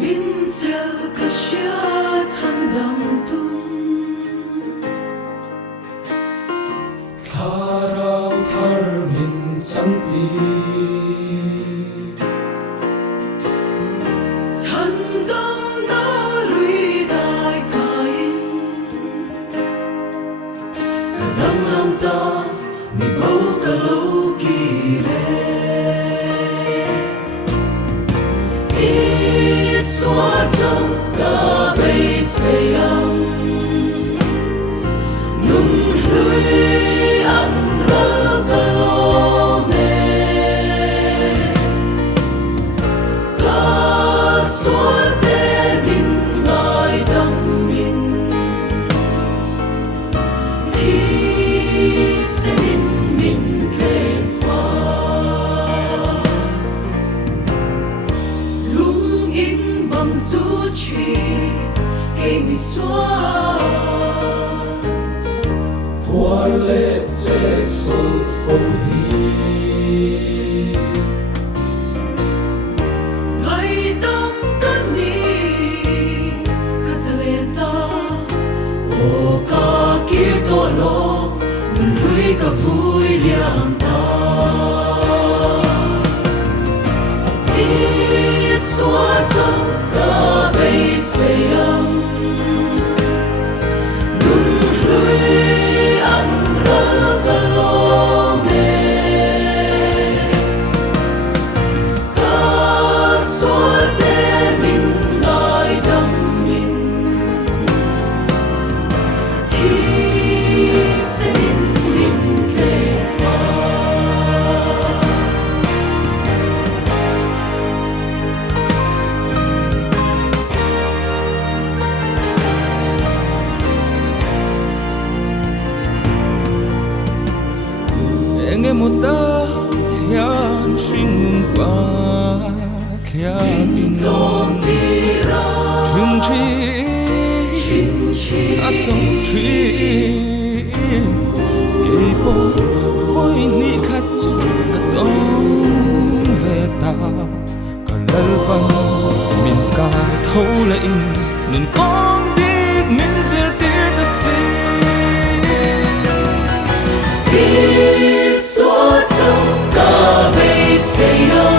Min zel ka shia chan dam tum Tharau thar min chan ti chan dam na lui dai ka in ka dam lam ta mi bau ka lo ki re xóa trong cả bầy xây âm ngừng lưới ăn rơ cả lô mê cả xóa tê min ngài đâm min thì sẽ min min kề pha lung in bằng du trì cây mi xóa Hoa lệ chek sol phô hi ngày tâm cất ni cất lệ ta ô ca kia to lo mình lui cả vui liang ta đi xóa trong cả bầy xây âm ngừng lui ăn rơ cả lô mê cả xóa tê min ngài đâm min thì sẽ min min kề pha Enge muta yan sing pa thia bin chi asong chi ke po voi ni khat chu ka tong ve ta ka lal pan min ka thâu la in nun kong dik min zer tir ta si xóa trong cả bầy xây âm